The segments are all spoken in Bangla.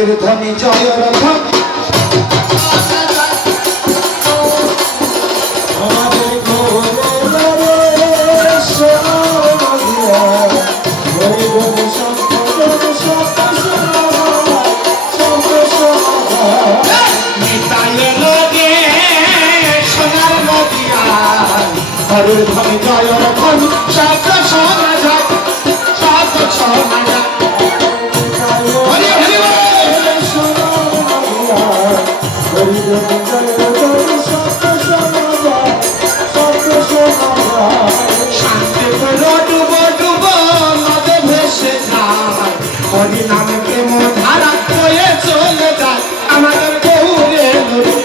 হরির ধ্বনি জয় রথন হরির ধ্বনি জয় রথন শব্দ শোনা যায় শব্দ শোনা যায় হরি হরি শান্তি বলো ডুবো ডুবো নদে ভেসে যায় হরি নামে প্রেম ধারা বয়ে চলে যায় আমাদের গৌরে নদী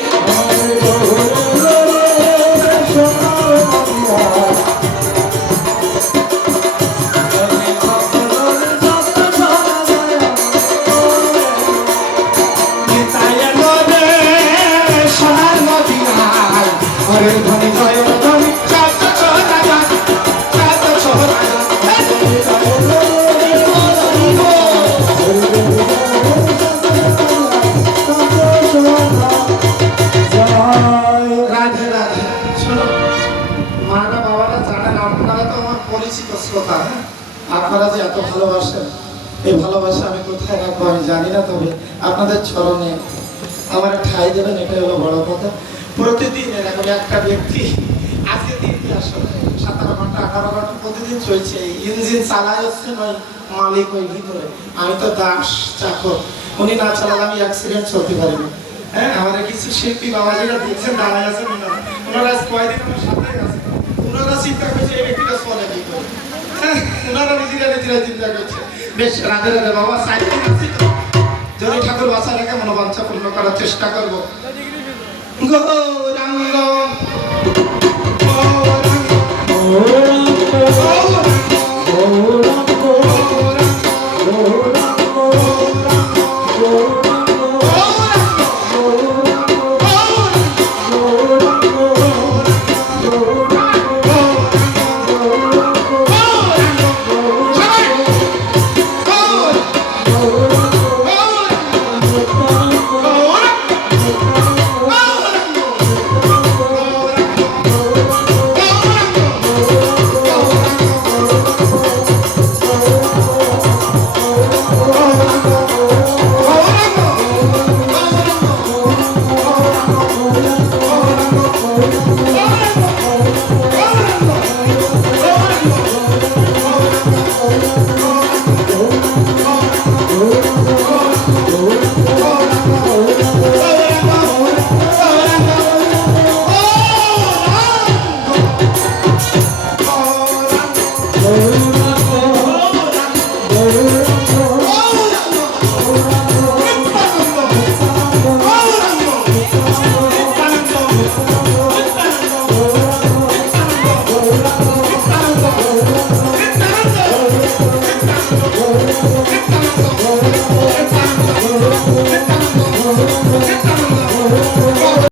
হরির ধ্বনি জয় ধ্বনি শব্দ শোনা যায় শব্দ শোনা যায়। রাধে রাধে। শোনো মারা বাবারা জানেন আপনারা তো আমার পরিচিত শ্রোতা, আপনারা যে এত ভালোবাসেন এই ভালোবাসা আমি কোথায় রাখবো আমি জানি না, তবে আপনাদের চরণে আমার ঠাঁই দেবেন এটা হলো বড় কথা। প্রতিদিন এরকম একটা ব্যক্তি আজকে দিনটি আসলে 17 ঘন্টা 18 ঘন্টা প্রতিদিন চলছে, ইঞ্জিন চালাই হচ্ছে নয় মালিক ওই ভিতরে, আমি তো দাস চাকর, উনি না চালালে আমি অ্যাক্সিডেন্ট চলতে পারিনি। হ্যাঁ আমাদের কিছু শিল্পী বাবাজিরা দেখছেন দাঁড়ায় আছেন, ওনারা কয়েকদিন আমার সাথে আছে, ওনারা চিন্তা করছে এই ব্যক্তিটা চলে কি করে, হ্যাঁ ওনারা নিজেরা চিন্তা করছে। বেশ রাধে রাধে বাবা, সাইকেল আছি তো যদি ঠাকুর বাসা রেখে মনোবাঞ্ছা পূর্ণ করার চেষ্টা করবো। গৌরাঙ্গ গৌরাঙ্গ গৌরাঙ্গ